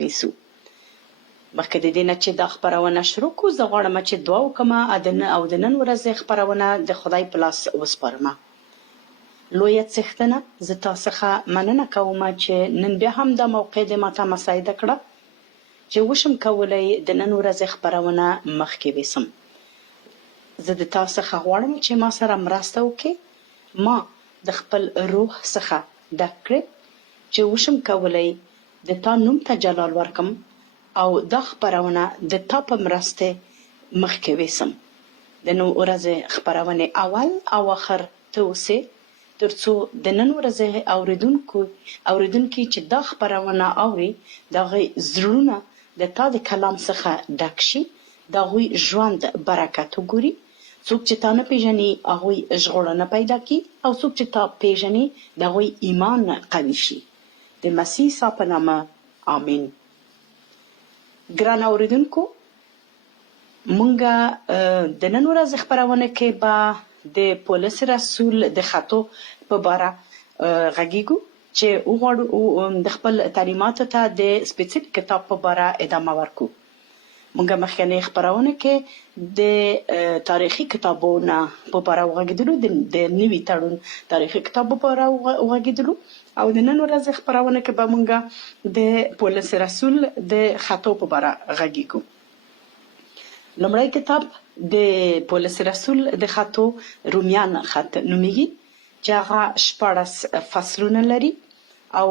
ویسو. مخکې د دې نه چې دا خپرونه شروع کړو زه غواړم چې دعا وکړم او د نن ورځې خپرونه د خدای په لاس وسپارم. لویه څښتنه زه تاسو څخه مننه کوم چې نن بیا هم دا موقع د ماته مساعده کړه چې وشم کولی د نن ورځې خپرونه مخکې ویسم. زه د تاسو څخه غواړم چې ما سره مرسته وکړي، ما د خپل روح څخه ډک کړي چې وشم کولی د تا نوم ته جلال ورکم او دا خپرونه د تا په مرسته مخکې ویسم. د نن ورځې خپرونې اول او آخر ته اوسې ترڅو د نن ورځې اوریدونکي چې دا خپرونه اوري د هغوی زړونه د تا د کلام څخه ډک شي، د هغوی ژوند برکت وګوري. څوک چې تا نه پیژني هغوی ژغورنه پیدا کړي او څوک چې تا پیژني د هغوی ایمان قوي شي. د مسیح عیسی په نامه آمین. ګران اوریدونکو، مونږه د نن ورځې خپرونه کې به د پولس رسول د خطو په باره غږیږو چې وغواړو د خپل تعلیماتو ته د سپیڅلي کتاب په باره ادامه ورکړو. مونږه مخکنۍ خپرونه کې د تاریخي کتابونو په باره وغږیدلو، د نوي تړون تاریخي کتاب په باره وغږیدلو او د نن ورځې خپرونه کې به مونږه د پولس رسول د خطو په باره غږیږو. لومړی کتاب د پولس رسول د خطو رومیان خط نومیږي چې هغه 14 فصلونه لري او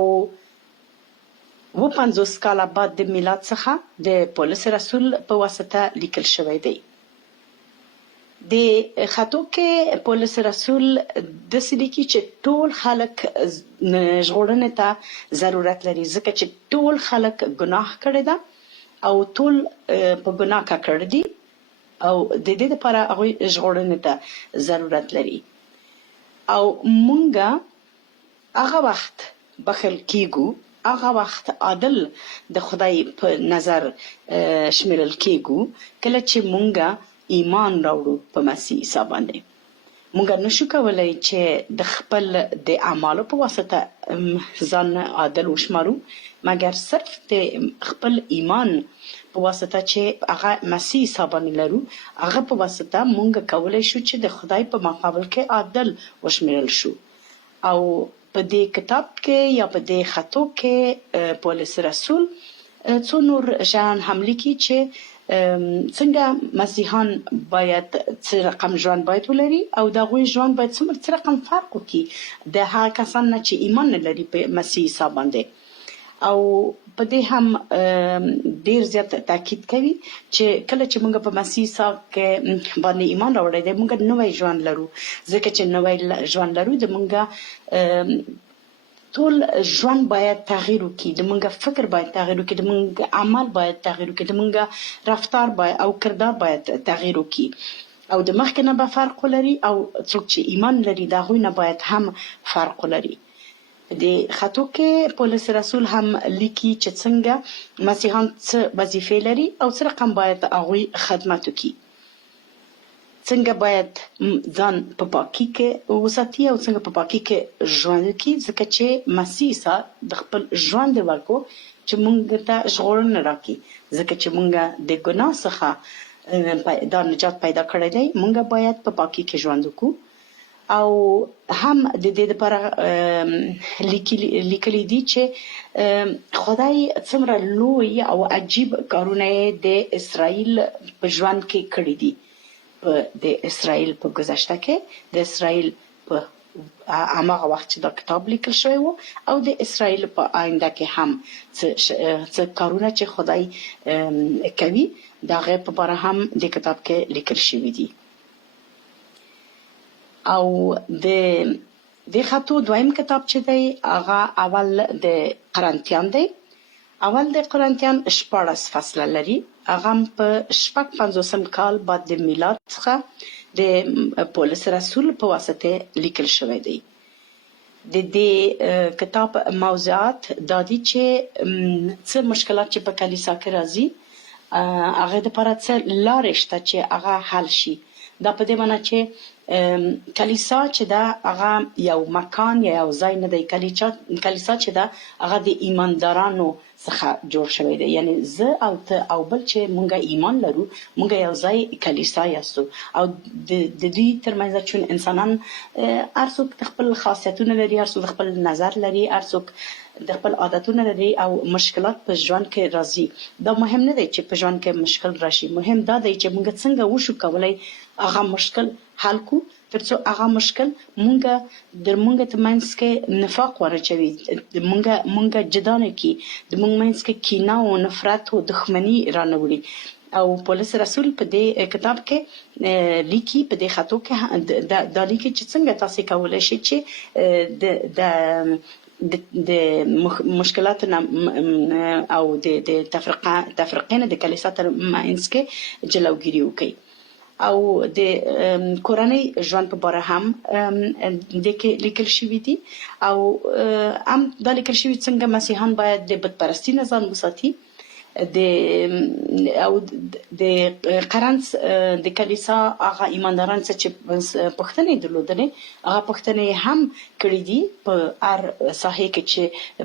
50 کاله بعد د میلاد څخه د پولس رسول په واسطه لیکل شوی دی. د خطو کې پولس رسول داسې لیکي چې ټول خلک ژغورنې ته ضرورت لري، ځکه چې ټول خلک ګناه کړی ده او ټول په ګناه ککړ دي او د دې لپاره هغوی ژغورنې ته ضرورت لري. او مونږه هغه وخت بخښل کیږو، هغه وخت عادل د خدای په نظر شمیرل کیږو کله چې مونږه ایمان راوړو په مسیح عیسی باندې. مونږه نشو کولای چې د خپل د اعمالو په واسطه ځان عادل وشمارو، مګر صرف د خپل ایمان په واسطه چې هغه مسیح عیسی باندې لرو، هغه په واسطه مونږ کولای شو چې د خدای په مقابل کې عادل وشمیرل شو. او په دې کتاب کې یا په دې خطو کې پولس رسول څو نور شیان هم لیکي چې څنګه مسیحیان باید څه رقم ژوند باید ولري او د هغوی ژوند باید څه رقم فرق وکړي د هغه کسان نه چې ایمان نه لري په مسیح عیسی باندې. او په دې هم ډیر زیات تاکید کوي چې کله چې موږ په مسیح عیسی کې باندې ایمان راوړی دی موږ نوی ژوند لرو، ځکه چې نوی ژوند لرو د موږ ټول ژوند باید تغییر وکړي، د موږ فکر باید تغییر وکړي، د موږ عمل باید تغییر وکړي، د موږ رفتار باید او کردار باید تغییر وکړي او د مخکې نه به فرق ولري او څوک چې ایمان لري د هغوی نه باید هم فرق ولري. د خطو کې پولس رسول هم لیکي چې څنګه مسیحیان څه وظیفې لري او څه رقم باید هغوی خدمت وکړي، څنګه باید ځان په پاکي کې وساتي او څنګه په پاکي کې ژوند وکړي، ځکه چې مسیح عیسی د خپل ژوند ورکو چې موږ ته ژغورنه راکړي، ځکه چې موږ د ګناه څخه دا نجات پیدا کړی دی. موږ باید په پاکي کې ژوند وکړو او هم د دې لپاره لیکلي دي چې خدای څومره لوی او عجیب کارونه د اسرائیل په ژوند کې کړي دي. د اسرائیل په گذشته کې د اسرائیل په هماغه وخت چې دا کتاب لیکل شوی و او د اسرائیل په آینده کې هم څه کارونه چې خدای کوي د هغې په باره هم د کتاب کې لیکل شوي دي. او د خطو دویم کتاب چې دی هغه اول د قرنتیان دی. اول د قرنتیان 14 فصله لري، هغه په 56 کال بعد د میلاد څخه د پولس رسول په واسطه لیکل شوی دی. د دې کتاب موضوعات دا دي چې څه مشکلات چې په کلیسا کې راځي هغه د لپاره څه لارې شته چې هغه حل شي. دا په دې معنی چې کلیسا چې دا هغه یو مکان یا یو ځای نه دی، کلیسا چې دا هغه د ایماندارانو څخه جوړ شوی دی. یعنی زه او ته او بل چې مونږه ایمان لرو، مونږه یو ځای کلیسا یاستو او د دوی ترمنځ چې انسانان هر څوک خپل خاصیتونه لري، هر څوک خپل نظر لري، هر څوک د خپل عادتونه لري او مشکلات په ژوند کې راځي. دا مهم نه دی چې په ژوند کې مشکل راشي، مهم دا دی چې موږ څنګه وشو کولای هغه مشکل حل کو ترڅو هغه مشکل مونږ ترمنځ کې نفاق ورچوي، مونږ جدا نه کی، د مونږ منځ کې کینه او نفرت او دښمنی رانوړي. او پولس رسول په دې کتاب کې لیکي، په دې خطو کې دا لیکي چې څنګه تاسو کولای شئ چې د مشکلاتو او د تفرقې نه د کلیسا تر منځ کې جلوګیري وکړي. او د کورنۍ ژوند په اړه هم د کې لیکل شوی دي او هم دا لیکل شوی څنګه مسیحیان باید د بتپرستی نه ځان وساتي. او د قرنس د کلیسا هغه ایمانداران چې پښتنې درلودلې، هغه پښتنې هم کړې دي په هر ساحه کې چې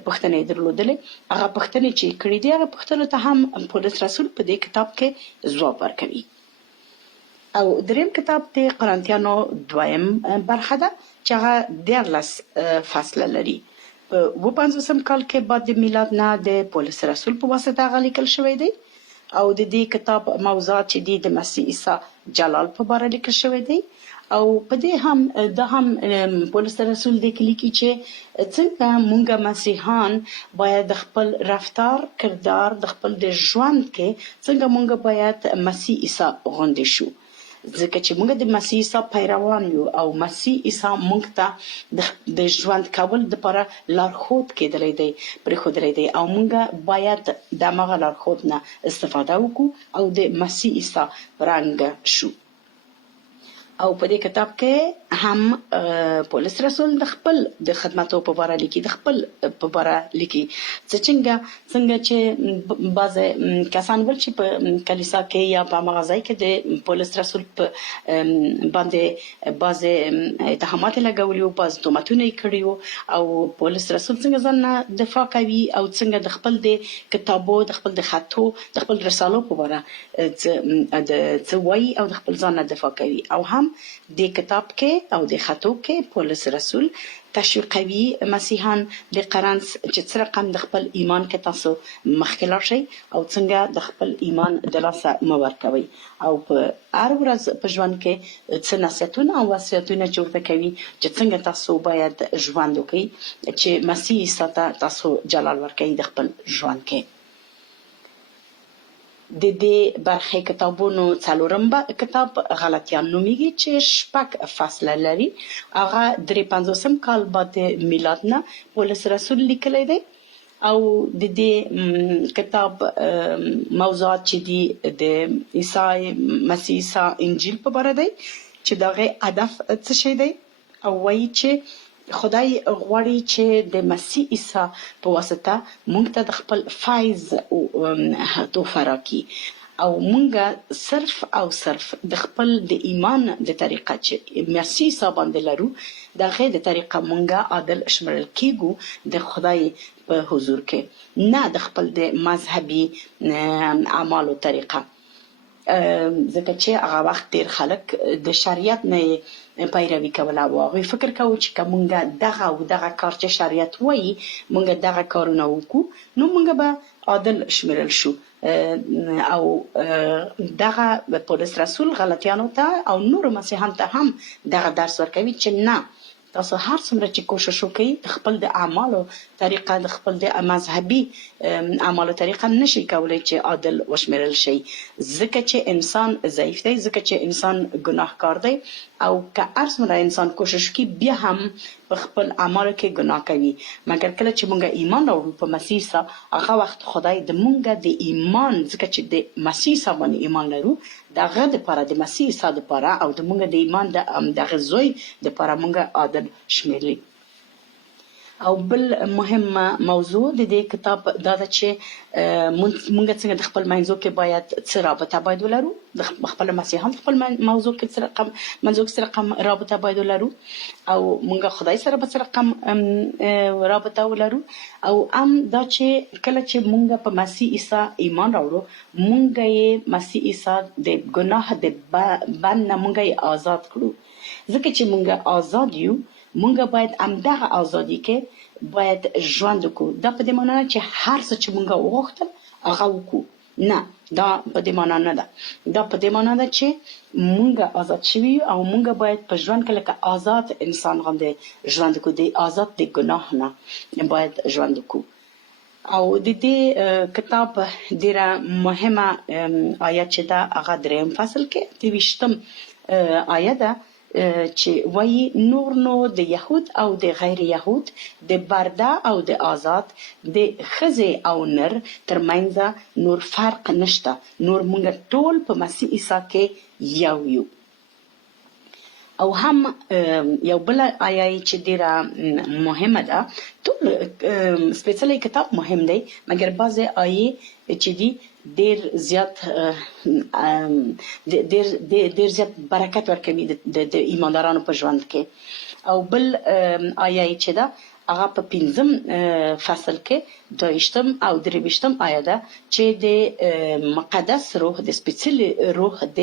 پښتنې درلودلې، هغه پښتنې چې کړې دي هغه پښتنو ته هم پولس رسول په دې کتاب کې ځواب ورکوي. او دریم کتاب د قرنتیانو دویم برخه ده چې هغه 14 فصله لري. په 55 کال کې بعد د میلاد نه د پولس رسول په واسطه هغه لیکل شوی دی او د دې کتاب موضوعات چې د مسیح عیسی جلال په اړه لیکل شوی دی. او په دې هم پولس رسول د لیکي چې څنګه مونږ مسیحیان باید د خپل رفتار کردار د خپل د ژوند کې څنګه مونږ باید مسیح عیسی غوندې شو، ځکه چې موږ د مسیح عیسی پیروان یو او مسیح عیسی موږ ته د ژوند کول لپاره لارښود کېدلی دی، پرېښودلی دی او موږ باید د هغه لارښود نه استفاده وکړو او د مسیح عیسی رنګ شو. او په دې کتاب کې هم پولس رسول د خپل د خدماتو په اړه لیکي، د خپل په اړه لیکي څنګه چې بعض کسان ول چې په کلیسا کې یا په مغازه کې د پولس رسول په باندې بعض اتهامات لګولي او بعض تهمتونه یې کړي او پولس رسول څنګه ځان دفاع کوي او څنګه د خپل د کتابو، د خپل د خطو، د خپل رسالو په اړه څه وایي او د خپل ځان دفاع کوي. او هم د کتاب کې او د خطو کې پولس رسول تشویقوي مسیحیان د قرنس چې څه رقم د خپل ایمان کې تاسو مخکې لاړ شئ او څنګه د خپل ایمان د لاسه مه ورکوئ او په هر ورځ په ژوند کې څه نصیحتونه او وصیتونه جوړ کوي چې څنګه تاسو باید ژوند وکړئ چې مسیح عیسی ته تاسو جلال ورکوي د خپل ژوند کې. د دې برخې کتابونو څلورم کتاب غلطیان نومیږي چې 6 فصله لري. هغه 53 کال بعد میلاد نه پولس رسول لیکلی دی او د دې کتاب موضوعات چې دي د مسیح عیسی انجیل په اړه دی چې دغه هدف څه شی دی او وایي چې خدای غواړي چې د مسیح عیسی په واسطه موږ ته د خپل فیض تحفه راکړي او موږ صرف د خپل د ایمان د طریقه چې مسیح عیسی باندې لرو دغه د طریقه موږ عادل شمرل کیږو د خدای په حضور کې، نه د خپل د مذهبي اعمالو طریقه. ځکه چې هغه وخت ډېر خلک د شریعت نه پیروي کوله او هغوی فکر کوي چې که موږ دغه کار چې شریعت وایي موږ دغه کارونه وکړو نو موږ به عادل شمیرل شو. او دغه پولس رسول غلطیانو ته او نورو مسیحیانو ته هم دغه درس ورکوي چې نه، تاسو هر څومره چې کوشش وکړئ د خپل د اعمالو طریقه، د خپل د مذهبي اعمالو طریقه نشي کولای چې عادل وشمیرل شي، ځکه چې انسان ضعیف دی، ځکه چې انسان ګناهکار دی او که هر څومره انسان کوشش کوي بیا هم په خپل اعمالو کې ګناه کوي. مګر کله چې موږ ایمان راوړو په مسیح عیسی هغه وخت خدای د موږ د ایمان، ځکه چې د مسیح عیسی باندې ایمان لرو دغه دپاره د مسیح عیسی دپاره او د موږ د ایمان دغه زوی دپاره موږ عادل شمیرلی. او بل مهمه موضوع د دې کتاب دا ده چې مونږ څنګه د خپل منځو کې باید څه رابطه باید ولرو د خپل مسیحان خپل موضوع کې څه رقم منځو کې څه رقم رابطه باید ولرو او مونږ خدای سره به څه رقم رابطه ولرو او دا چې کله چې مونږ په مسیح عیسی ایمان راوړو مونږ یې مسیح عیسی د ګناه د بند نه مونږ یې آزاد کړو ځکه چې مونږ آزاد یو مونږ باید همدغه ازادي کې باید ژوند وکړو دا په دې معنی نه چې هر څه چې مونږ وغوښتل هغه وکړو نه دا په دې معنی نه ده دا په دې معنی ده چې مونږ آزاد شوي او مونږ باید په ژوند کې لکه آزاد انسان غوندې ژوند وکړو د آزاد د ګناه نه باید ژوند وکړو او د دې کتاب ډیره مهمه آیت چې دا هغه دریم فصل کې 23 آیت ده چې وایي نور نو د یهود او د غیر یهود د برده او د آزاد د ښځې او نر ترمنځ نور فرق نشته نور مونږ ټول په مسیح عیسی کې یو او هم یو بل آیه چې ډیره مهمه ده ټول سپیشلی کتاب مهم دی مګر بعضې آیې چې دي ډیر زیات برکت ورکوي د ایماندارانو په ژوند کې او بل آیه چې ده هغه په 5 فصل کې 22 او 23 آیه ده چې د مقدس روح د سپیشلی روح د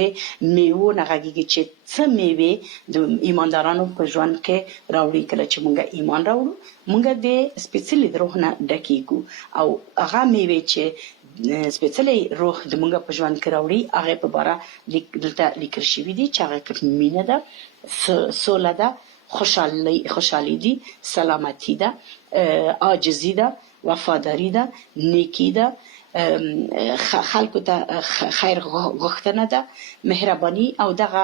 میوو نه غږیږي چې څه میوې د ایماندارانو په ژوند کې راوړي کله چې مونږ ایمان راوړو مونږ د سپیشلی روح نه ډکیږو او هغه میوې چې سپیشلی روح د مونږ په ژوند کې راوړي هغه په باره دلته لیکل شوي دي چې هغه کې مینه ده سوله ده خوشحالی دي سلامتی ده عاجزی ده وفاداری ده نیکی ده خلکو ته خیر غوښتنه ده مهرباني او دغه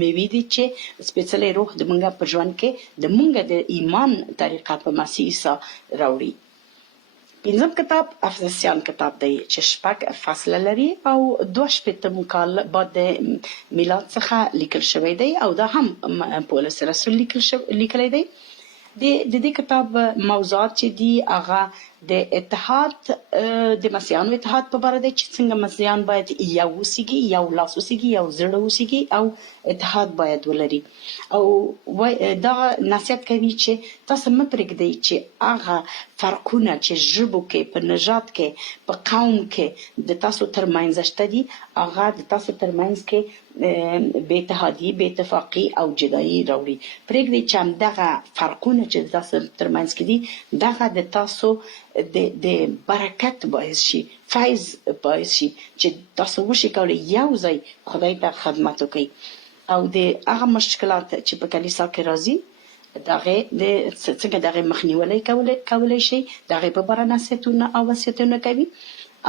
میوې دي چې سپیشلی روح د مونږ په ژوند کې د مونږ د ایمان طریقه په مسیح عیسی راوړي پنځم کتاب افسسیان کتاب دی چې 6 فصله لري او 22 کال بعد د میلاد څخه لیکل شوی دی او دا هم پولس رسول لیکلی دی د دې کتاب موضوعات چې دي هغه د اتحاد د مسیحانو اتحاد په اړه دی چې څنګه مسیحان باید یو اوسیږي یو لاس اوسیږي یو زړه اوسیږي او اتحاد باید ولري او دا نصیحت کوي چې تاسو مه پرېږدئ چې هغه فرقونه چې ژبو کې په نژاد کې په قوم کې د تاسو ترمنځ شته دي هغه د تاسو ترمنځ کې بې اتحادي بې اتفاقي او جدایي راوړي پرېږدئ چې همدغه فرقونه چې د تاسو ترمنځ کې دي دغه د تاسو د برکت باعث شي فیض باعث شي چې تاسو وشئ کولی یو ځای خدای ته خدمت وکړئ او د هغه مشکلات چې په کلیسا کې راځي څنګه دغه مخنیوی کولی شي دغه په اړه نصیحتونه او وصیتونه کوي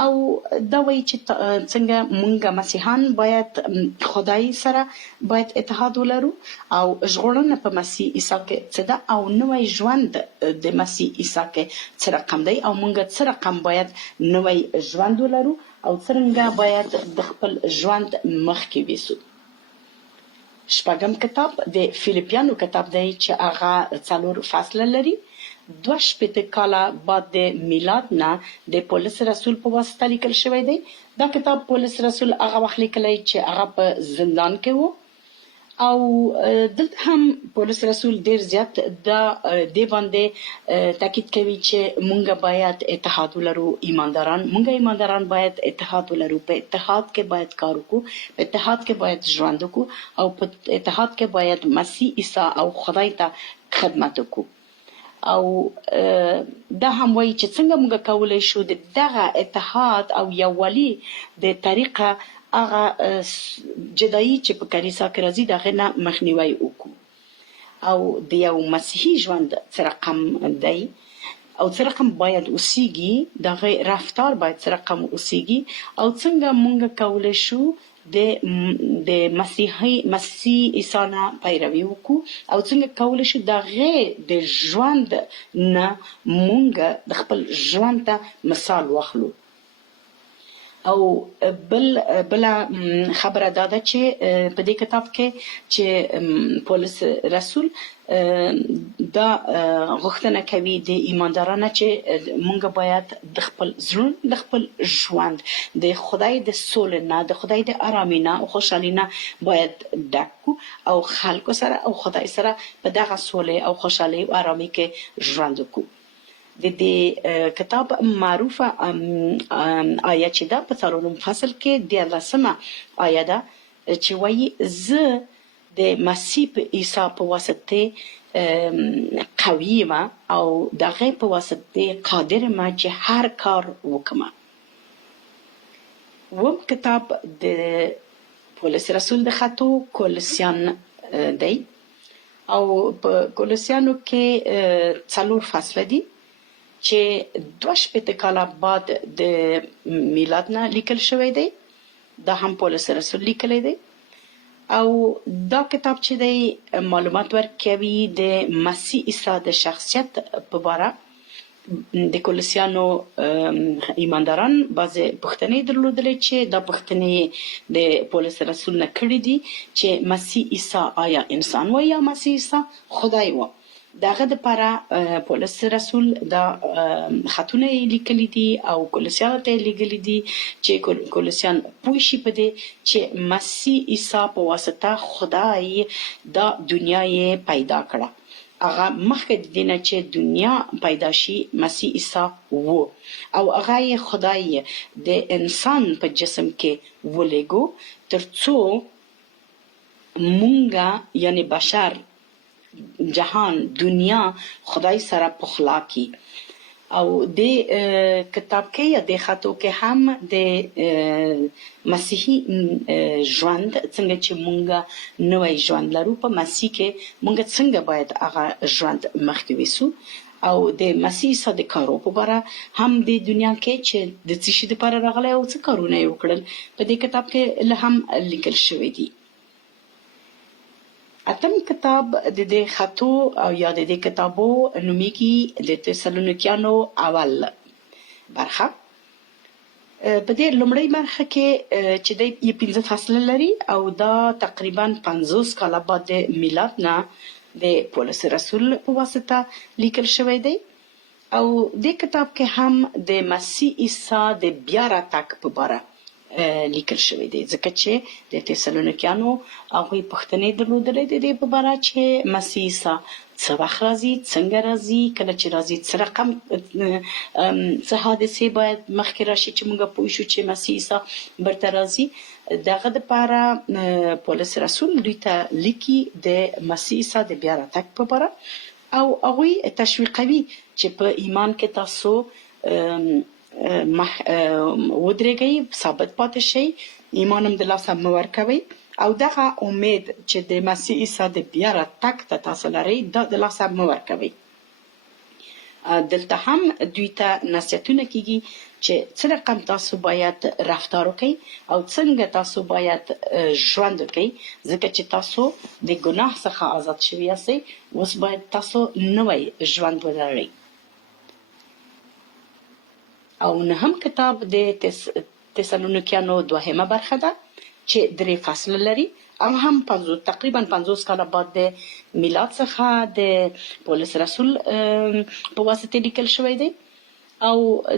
او دا وایي چې څنګه مونږ مسیحان باید خدای سره باید اتحاد ولرو او ژغورنه په مسیح عیسی کې څه ده او نوی ژوند د مسیح عیسی کې څه رقم دی او مونږ څه رقم باید نوی ژوند ولرو او څنګه باید د خپل ژوند مخکې ویسو شپږم کتاب د فیلیپیانو کتاب دی چې هغه 4 فصله لري 22 کاله بعد د میلاد نه د پولس رسول په واسطه لیکل شوی دی دا کتاب پولس رسول هغه وخت لیکلی چې هغه په زندان کې و او دلته هم پولس رسول ډیر زیات د باندې تاکید کوي چې مونږ باید اتحاد ولرو ایمانداران باید اتحاد ولرو په اتحاد کې باید کار وکړو په اتحاد کې باید ژوند وکړو او په اتحاد کې باید مسیح عیسی او خدای ته خدمت وکړو او دا هم وایي چې څنګه موږ کولی شو دغه اتحاد او یووالي د طریقه هغه جدایي چې په کلیسا کې راځي دغه نه مخنیوی وکړو او د یو مسیحي ژوند څه رقم دی او څه رقم باید اوسیږي دغه رفتار باید څه رقم اوسیږي او څنګه موږ کولی شو د مسیح عیسی نه پیروي وکړو او څنګه کولی شو دغه د ژوند نه مونږ د خپل ژوند ته مثال واخلو او بل خبره دا ده چې په دې کتاب کې چې پولس رسول دا غوښتنه کوي د ایماندارانو چې موږ باید د خپل ژوند د خپل ژوند د خدای د سولې نه د خدای د آرامۍ نه او خوشحالۍ نه باید ډک او خلکو سره او خدای سره په دغه سولې او خوشحالۍ او آرامۍ کې ژوند وکړو. د دې کتاب معروفه آیه چې ده په 4 فصل کې 14مه آیه ده چې وایي زه د مسیح عیسی په واسطه قوي یم او دغه په واسطه قادر یم چې هر کار وکړم. وم کتاب د پولس رسول د خطو کولوسیان دی او په کولوسیانو کې 4 فصل دي چې 2 کاله بعد د میلاد نه لیکل شوی دی. دا هم پولس رسول لیکلی دی او دا کتاب چې دی معلومات ورکوي د مسیح عیسی د شخصیت په اړه. د کولوسیانو ایمانداران بعضې پوښتنې درلودلې چې دا پوښتنې د پولس رسول نه کړي دي چې مسیح عیسی آیا انسان و یا مسیح عیسی خدای و. دغه دپاره پولس رسول دا خطونه یې لیکلي دي او کولوسیانو ته یې لیږلي دي چې کولوسیان پوه شي په دې چې مسیح عیسی په واسطه خدای دا دنیا یې پیدا کړه. هغه مخکې د دې نه چې دنیا پیدا شي مسیح عیسی و او هغه یې خدای د انسان په جسم کې ولېږو تر څو مونږه یعنی بشر جهان دنیا خدای سره پخلا کی. او د کتاب کې یا د خطو کې هم د مسیحي ژوند څنګه چې مونږه نوی ژوند لرو په مسیح کې مونږ څنګه باید هغه ژوند مخکې ویسو او د مسیح عیسی د کارو په اړه هم د دنیا کې چې د څه شي لپاره راغلی او څه کارونه یې وکړل په دې کتاب کې هم لیکل شوی دي. اتم کتاب د دې خطو او یا د دې کتابو نومیږي د تسالونیکیانو اول برخه. په دې لومړۍ برخه کې چې د 15 فصل لري او دا تقریبا 50 کاله بعد د میلاد نه د پولس رسول په واسطه لیکل شوی دی او د کتاب کې هم د مسیح عیسی د بیا راتګ په اړه لیکل شوی دی ځکه چې د تسالونیکیانو هغوی پوښتنې درلودلې د دې په اړه چې مسیح عیسی څه وخت راځي څنګه راځي کله چې راځي څه رقم څه حادثې باید مخکې راشي چې موږ پوه شو چې مسیح عیسی بیرته راځي. دغه دپاره پولس رسول دوی ته لیکي د مسیح عیسی د بیا راتګ په اړه او هغوی تشویقوي چې په ایمان کې تاسو ودرېږئ ثابت پاتې شئ ایمان هم د لاسه مه ورکوئ او دغه امید چې د مسیح عیسی د بیا راتګ ته تاسو لرئ دا د لاسه مه ورکوئ. دلته هم دوی ته نصیحتونه کیږي چې څه رقم تاسو باید رفتار وکړئ او څنګه تاسو باید ژوند وکړئ ځکه چې تاسو د ګناه څخه آزاد شوي یاستئ. اوس باید تاسو نوی ژوند ولرئ. او نهم کتاب د تسالونیکیانو 2مه برخه ده چې 3 فصل لري او هم تقریبا 50 کاله بعد د میلاد څخه د پولس رسول په واسطه لیکل شوی دی او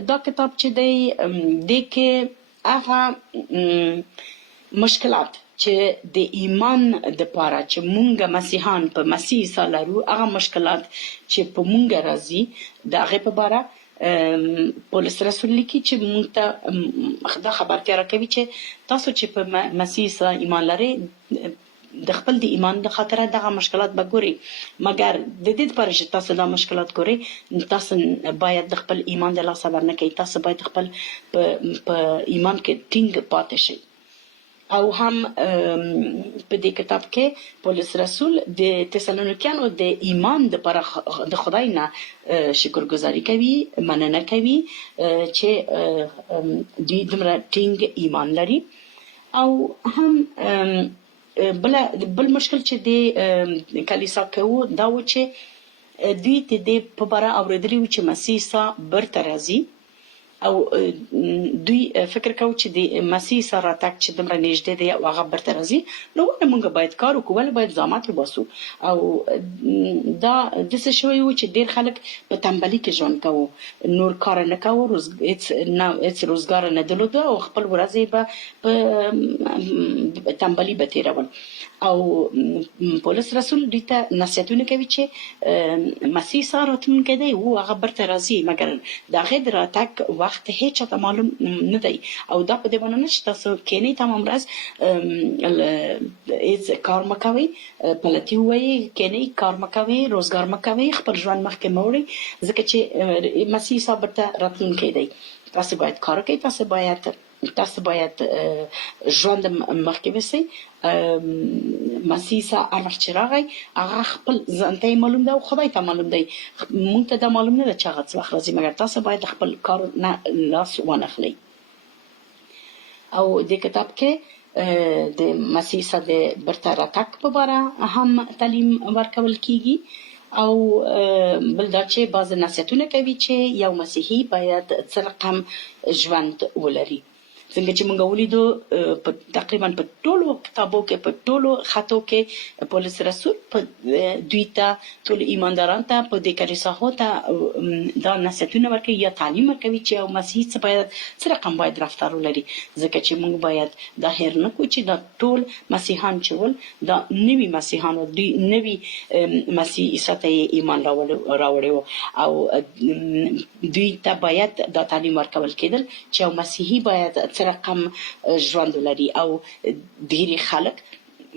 دا کتاب چې دی د کې هغه مشکلات چې د ایمان د پاره چې مونږ مسیحان په مسیح عیسی لرو هغه مشکلات چې په مونږ راځي د هغې په باره پولس رسول لیکي چې موږ ته دا خبرتیا راکوي چې تاسو چې په مسیح عیسی ایمان لرئ د خپل د ایمان د خاطره دغه مشکلات به ګورئ مګر د دې لپاره چې تاسو دا مشکلات ګورئ تاسو باید د خپل ایمان د لاسه ورنه کوئ. تاسو باید خپل په ایمان کې ټینګ پاتې شئ. او هم په دې کتاب کې پولس رسول د تسالونیکیانو د ایمان لپاره د خدای نه شکرګزاري کوي مننه کوي چې دوی دومره ټینګ ایمان لري. او هم بل مشکل چې د کلیسا کې و دا و چې دوی ته د په اړه اورېدلي و چې مسیح عیسی بیرته راځي او دوی فکر کوي چې د مسیح سره راتګ چې دومره نږدې دی او هغه برته راځي نو موږ باید کار وکړو ولې باید زحمت وباسو او دا داسې شوی و چې ډېر خلک په تنبلي کې ژوند کوو نور کار نه کوو هېڅ روزګار نه درلوده او خپل ورځې به په تنبلي به تېرول او پولس رسول دوی ته نصیحتونه کوي چې مسیح سره راتلونکی دی او هغه برته راځي مګر د هغې د راتګ وخت هیڅ چاته معلوم نه دی او دا په دې معنی نه چې تاسو کښېنئ تمام ورځ هېڅ کار مه کوئ پلتي ووایئ کښېنئ کار مه کوئ روزګار مه کوئ خپل ژوند مخکې مه وړئ ځکه چې مسیح عیسی برته راتلونکی دی تاسو باید کار وکړئ تاسو باید ژوند مخکې وسئ مسیح عیسی هر وخت چې راغی هغه خپل ځان ته معلوم دی او خدای ته معلوم دی موږ ته دا معلوم نه ده چې هغه څه وخت راځي مګر تاسو باید خپل کار نه لاس وانخلئ او دې کتاب کې د مسیح عیسی د برته راتګ په باره هم تعلیم ورکول کیږي او بل دا چې بعضې نصیحتونه کوي چې یو مسیحي باید څه رقم ژوند ولري څنګه چې موږ ولیدو تقریبا په ټولو کتابو کې په ټولو خطو کې پولس رسول دوی ته ټول ایمانداران ته په دې کلیساو ته دا نصیحتونه ورکوي یا تعلیم ورکوي چې یو مسیحي څه رقم باید رفتار ولري ځکه چې موږ باید دا هېر نه کړو چې دا ټول مسیحان چې ول دا نوي مسیحان و دوی نوي مسیح عیسی ته یې ایمان راوړی و او دوی ته باید دا تعلیم ورکول کېدل چې یو مسیحي باید څه رقم ژوند ولري او ډېری خلک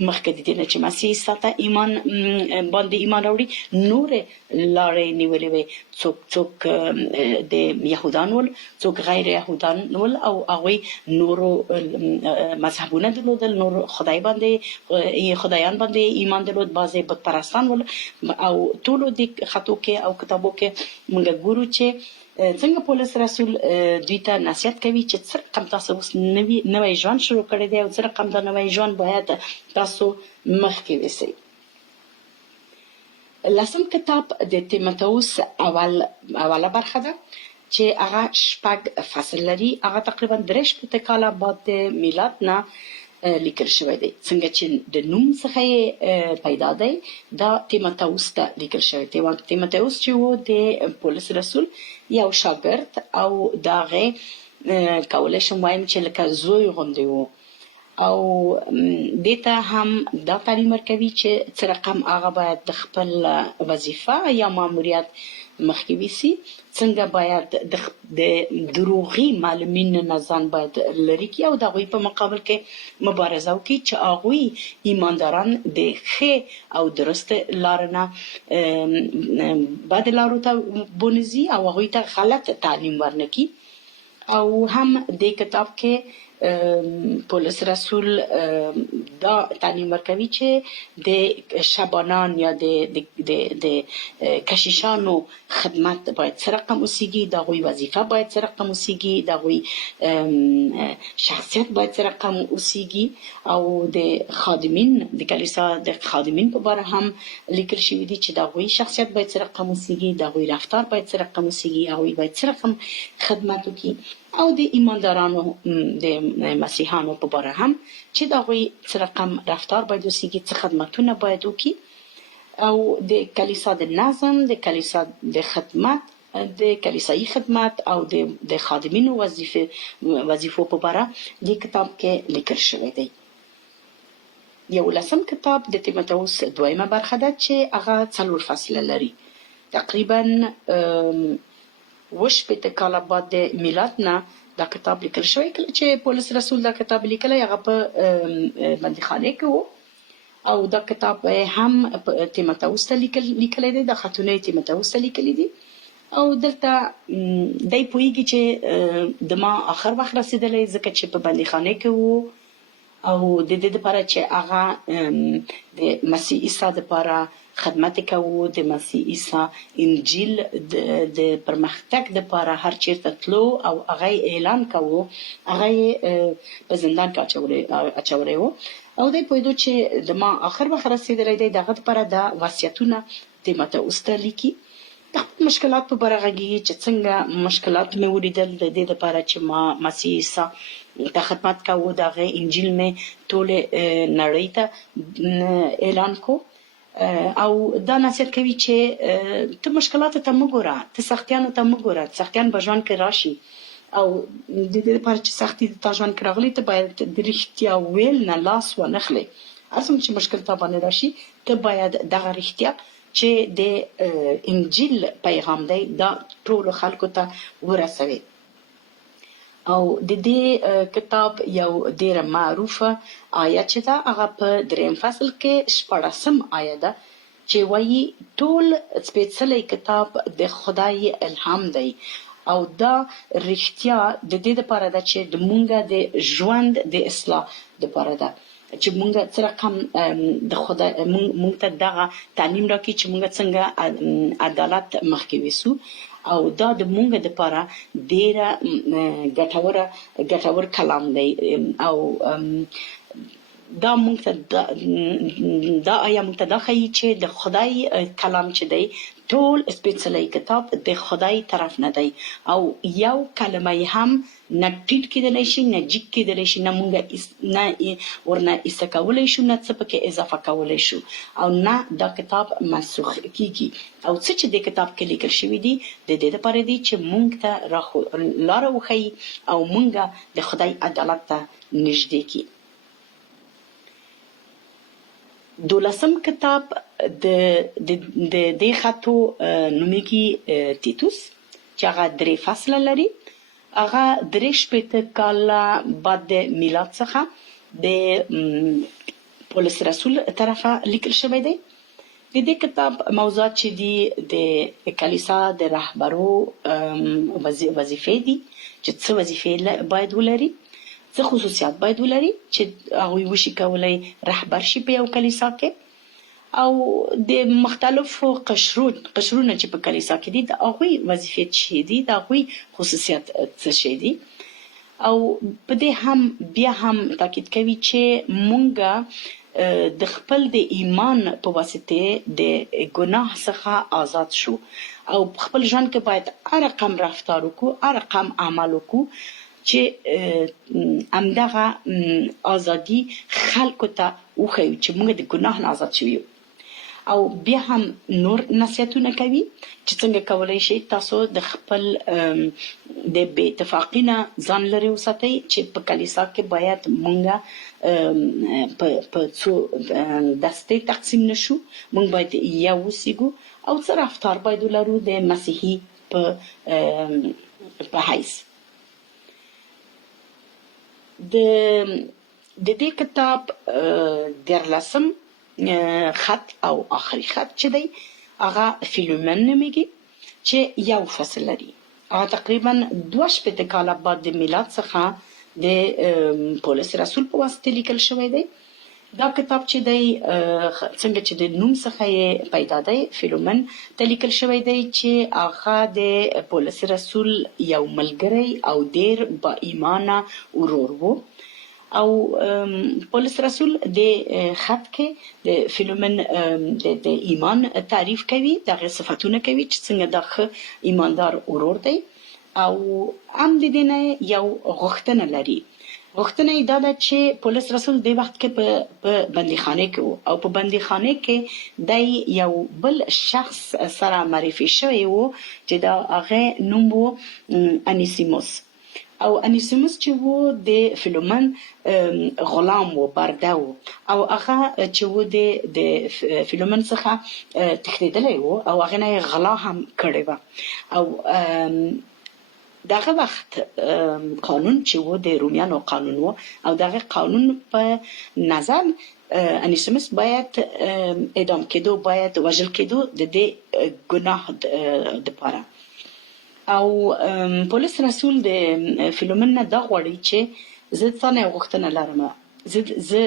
مخکې د دې نه چې مسیح عیسی ته باندې ایمان راوړي نورې لارې نیولې وې څوک د یهودان ول څوک غیر یهودان ول او هغوی نورو مذهبونه درلودل نور خدایان باندې ایمان درلود بعضې بت پرستان ول او ټولو دې خطو کې او کتابو کې موږ ګورو چې څنګه پولس رسول دوی ته نصیحت کوي چې څه رقم تاسو اوس نوی ژوند شروع کړی دی او څه رقم دا نوی ژوند باید تاسو مخکې ویسئ لسم کتاب د تیموتئوس اوله برخه ده چې هغه 6 فصل لري هغه تقریبا 3 کاله بعد د میلاد نه لیکل شوی دی څنګه چې د نوم څخه یې پیدا دی دا تیموتئوس ته لیکل شوی دی تیموتئوس چې و د پولس رسول یو شاګرد او د هغې کولی شم وایم چې لکه زوی غوندې و او دې ته هم دا تعلیم ورکوي چې څه رقم هغه باید د خپل وظیفه یا ماموریت مخکې ویسي څنګه باید د دروغي معلمین نه ځان باید لرې کړي او د هغوی په مقابل کې مبارزه وکړي چې هغوی ایمانداران د ښې او درست لارو نه بد لارو ته بونځي او هغوی ته غلط تعلیم ورنه کړي او هم دې کتاب کې پولس رسول دا تعلیم ورکوي چې د شبانان یا د کشیشانو خدمت باید څه رقم اوسیږي د هغوی وظیفه باید څه رقم اوسیږي د هغوی شخصیت باید څه رقم اوسیږي او د خادمین د کلیسا د خادمین په باره هم لیکل شوي دي چې د هغوی شخصیت باید څه رقم اوسیږي د هغوی رفتار باید څه رقم اوسیږي هغوی باید څه رقم خدمت وکړي او د ایماندارانو د مسیحانو په باره هم چې د هغوی څه رقم رفتار باید اوسیږي څه خدمتونه باید وکړي او د کلیسا د نظم د کلیسا د خدمت د کلیسایي خدمت او د خادمینو وظیفو په باره دې کتاب کې لیکل شوی دی 11 کتاب د تیموتئوس 2 برخه ده چې هغه 4 فصله لري تقریبا 8 کاله بعد د میلاد نه دا کتاب لیکل شوی کله چې پولس رسول دا کتاب لیکلی هغه په بندیخانه کې و او دا کتاب هم تیموتئوس ته لیکلی دی د خطونه تیموتئوس ته لیکلی دي او دلته دی پوهیږي چې د ما آخر وخت رسېدلی ځکه چې په بندیخانه کې و او د دې لپاره چې هغه د مسیح عیسی لپاره خدمت کوو د مسیح عیسی انجیل د پرمختګ لپاره هر چیرته تلو او هغه اعلان کوو هغه په زندان کې اچولی و او دی پوهېدو چې د ما آخر وخت رسېدلی دی د هغه لپاره دا وصیتونه تیموتئوس ته لیکي د خپل مشکلات په باره غږیږي چې څنګه مشکلات مې ولیدل د دې لپاره چې ما مسیح عیسی ته خدمت کاوه د هغې انجیل مې ټولې نړۍ ته اعلان کو او دا نصیحت کوي چې ته مشکلاتو ته مه ګوره، ته سختیانو ته مه ګوره، سختیان به ژوند کې راشي او د دې لپاره چې سختي د تا ژوند کې راغلي ته باید د رښتیا ویل نه لاس وانخلې. هر څومره چې مشکل تا باندې راشي ته باید دغه رښتیا چې د انجیل پیغام دی دا ټولو خلکو ته ورسوي. او د دې کتاب یو ډېره معروفه آیه چې ده هغه په 3 فصل کې 14 آیه ده چې وایي ټول سپېڅلی کتاب د خدای الهام دی او دا رښتیا د دې لپاره ده چې د مونږه د ژوند د اصلاح لپاره ده چې مونږ څه رقم د خدای مونږ ته دغه تعلیم راکړي چې مونږ څنګه عدالت مخکې ویسو او دا د مونږ لپاره ډېره ګټور کلام دی او دا مونږ ته دا آیا مونږ ته دا ښیي چې د خدای کلام چې دی ټول سپېڅلی کتاب د خدای طرف نه دی او یو کلمه یې هم نه ټیټ کېدلی شي نه جګ کېدلی شي نه مونږ نه ورنه ایسته کولی شو نه څه پکې اضافه کولی شو او نه دا کتاب منسوخ کېږي او څه چې دې کتاب کې لیکل شوي دي د دې لپاره دي چې مونږ ته لاره وښیي او مونږ د خدای عدالت ته نږدې کړي. 12 کتاب د دې خطو نومیږي تیتوس چې هغه 3 فصله لري. هغه 3 کاله بعد د میلاد څخه د پولس رسول طرفه لیکل شوی دی. د دې کتاب موضوعات چې دي د کلیسا د رهبرو وظیفې دي چې څه وظیفې باید ولري، څه خصوصیات باید ولري چې هغوی وشي کولی رهبر شي په یو کلیسا کې او د مختلفو قشرونه چې په کلیسا کې دي د هغوی وظیفې څه دي، د هغوی خصوصیات څه شی دي او په دې هم بیا هم تاکید کوي چې مونږه د خپل د ایمان په واسطه د ګناه څخه آزاد شو او خپل ژوند کې باید هر رقم رفتار وکړو، هر رقم عمل وکړو چې همدغه ازادي خلکو ته وښیو چې موږ د ګناه نه آزاد شوي یو. او بیا هم نور نصیحتونه کوي چې څنګه کولی شئ تاسو د خپل د بې اتفاقۍ نه ځان لرې وساتئ چې په کلیسا کې باید موږ په څو دستې تقسیم نشو، موږ باید یو اوسېږو او څه رفتار باید ولرو د مسیحي په حیث. د دې کتاب 14 خط او آخري خط چې دی هغه فیلومن نومیږي چې یو فصل لري. هغه تقریبا 2 کاله بعد د میلاد څخه د پولس رسول په واسطه لیکل شوی دی. دا کتاب چې دی څنګه چې د نوم څخه یې پیدا دی فیلومن ته لیکل شوی دی چې هغه د پولس رسول یو ملګری او ډېر با ایمانه ورور و او پولس رسول د خط کې د فیلومن د ایمان تعریف کوي، دغه صفاتونه کوي چې څنګه د ایماندار ورور دی او هم د دې نه یو غوښتنه لري. غوښتنه یې دا ده چې پولس رسول د وخت کې په بندیخانه کې و او په بندیخانه کې د یو بل شخص سره معرفي شوی و چې د هغه نوم و انیسیموس او انیسیموس چې و د فیلومن غلام و، برده و او هغه چې و د فیلومن څخه تښتېدلی و او هغې نه یې غلا هم کړې وه او دغه وخت قانون چې و د رومیانو قانون و او دغه قانون په نظر انیسیموس باید اعدام کېدو، باید وژل کېدو د دې ګناه دپاره. او پولس رسول د فیلومن نه دا غواړي چې زه تا نه یو غوښتنه لرم، زه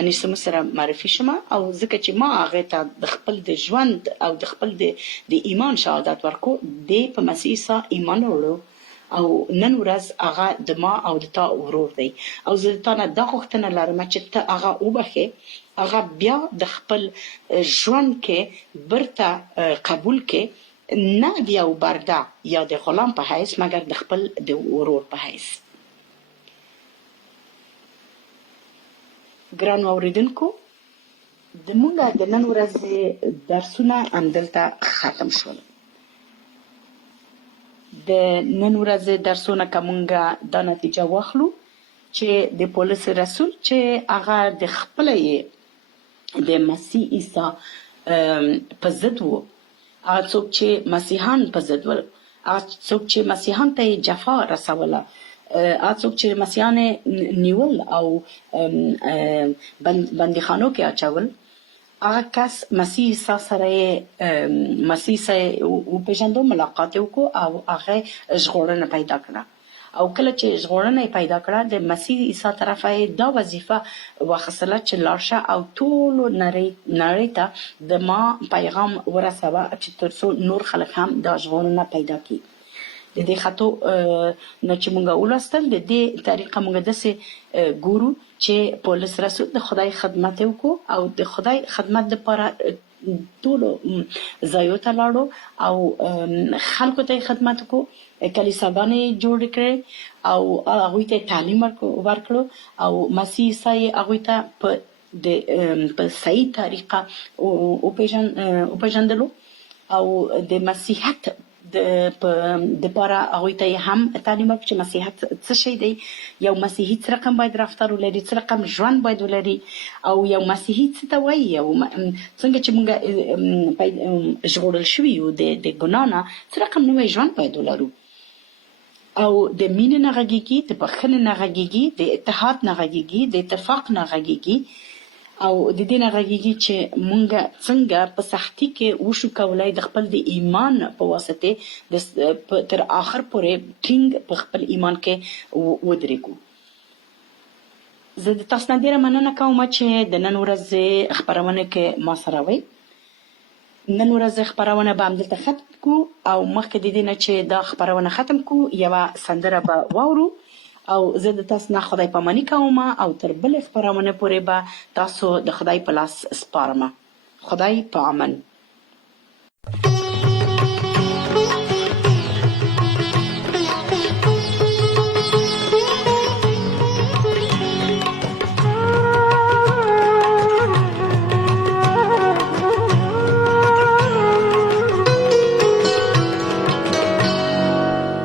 انیسیموس سره معرفي شم او ځکه چې ما هغې ته د خپل د ژوند او د خپل د ایمان شهادت ورکړو، دی په مسیح عیسی ایمان وروړو او نن ورځ هغه د ما او د تا ورور دی او زه تا نه دا غوښتنه لرم چې ته هغه وبخې، هغه بیا د خپل ژوند کې برته قبول کې نه د یو برده یا د غلام په حیث مګر د خپل د ورور په حیث. ګرانو اوریدونکو، زموږ د نن ورځې درسونه همدلته ختم شول. د نن ورځې درسونه که مونږ دا نتیجه واخلو چې د پولس رسول چې هغه د خپله یې د مسیح عیسی په ضد و، هغه څوک چې مسیحان په ضد ول، هغه څوک چې مسیحان ته یې جفا رسوله، هغه څوک چې مسیحان نیول او بندیخانو کې اچول، هغه کس مسیح عیسی سره یې مسیح سره وپېژندو، ملاقات یې وکړو او هغه ژغورنه پیدا کړه. او کله چې ژغورنه یې پیدا کړه، د مسیح عیسی طرفه یې دا وظیفه واخیستله چې لاړ شه او ټولو نړۍ ته د ما پیغام ورسوه چې تر څو نور خلک هم دا ژغورنه پیدا کړي. د دې خطو نه چې مونږ ولوستل، د دې طریقه مونږ داسې ګورو چې پولس رسول د خدای خدمت یې وکړو او د خدای خدمت دپاره ټولو ځایو ته لاړو او خلکو ته یې خدمت وکړو، کلیساګانې یې جوړې کړې او هغوی ته تعلیم ورکړو او مسیح عیسی یې هغوی ته په صحیح طریقه وپېژندلو او د مسیحیت دپاره هغوی ته یې هم تعلیم ورکړو چې مسیحیت څه شی دی، یو مسیحي څه رقم باید رفتار ولري، څه رقم ژوند باید ولري او یو مسیحي څه ته وایي، څنګه چې موږ ژغورل شوي یو د ګناه نه، څه رقم نوی ژوند باید ولرو او د مینې نه غږېږي، د بښنې نه غږېږي، د اتحاد نه غږېږي، د اتفاق نه غږېږي او د دې نه غږېږي چې مونږ څنګه په سختي کې وشو کولی د خپل د ایمان په واسطې تر آخر پورې ټینګ په خپل ایمان کې ودرېږو. زه د تاسو نه ډېره مننه کوم چې د نن ورځې خپرونه کې ما سره وئ. نن ورځې خپرونه به همدلته ختم کړو او مخکې د دې نه چې دا خپرونه ختم کړو یوه سندره به واورو او زه د تاسو نه خدای پاماني کوم او تر بلې خپرونې پورې به تاسو د خدای په لاس سپارم. خدای په امان.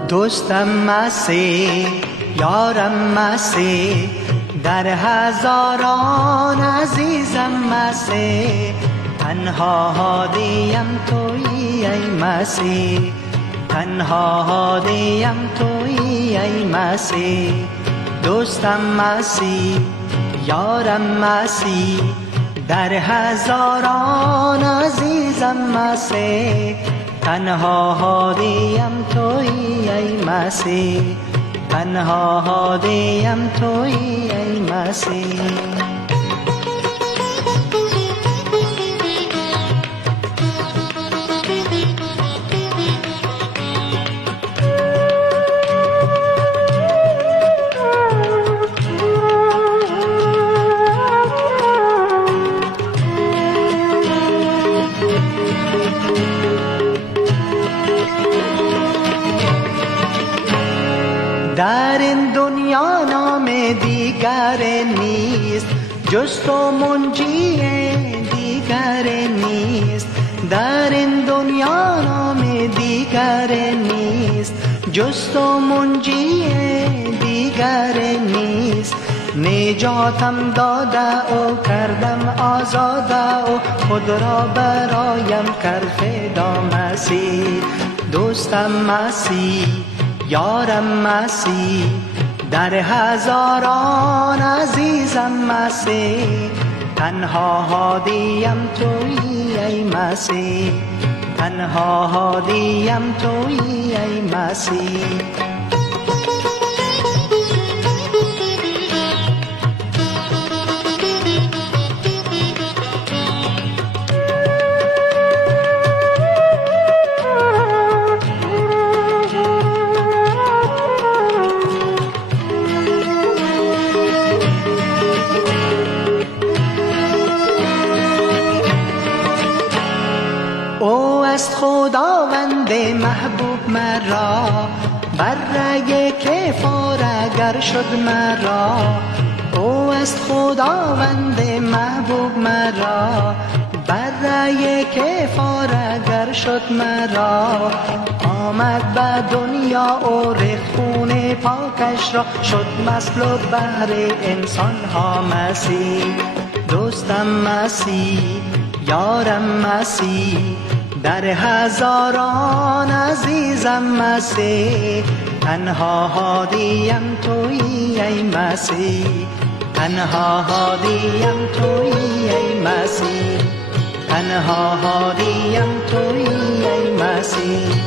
دوستم مسیح، یارم مسیح، در هزاران عزیزم مسیح، تنها هادیم تویی ای مسیح، تنها هادیم تویی ای مسیح. دوستم مسیح، یارم مسیح، در هزاران عزیزم مسیح، تنها هادیم تویی ای مسیح، تنها هادیم تویی ای مسیح. در این دنیا نام دیگر نیست جز تو منجی دیگر نیست. در این دنیا نام دیگر نیست جز تو منجی دیگر نیست. نجاتم داده و کردم آزاده و خود را برایم کرد فدا مسیح. دوستم مسیح، یارم مسیح، در هزاران عزیزم مسیح، تنها هادیم تویی ای مسیح، تنها هادیم تویی ای مسیح. است خداوند محبوب مرا، بر رگ کفار اگر شد مرا. او است خداوند محبوب مرا، بر رگ کفار اگر شد مرا. آمد به دنیا او ریخت خون پاکش را، شد مسلوب بهر انسان ها مسیح. دوستم مسیح، یارم مسیح، در هزاران عزیزم مسیح. تنها هادیم تویی ای مسیح، تنها هادیم تویی ای مسیح، تنها هادیم تویی ای مسیح.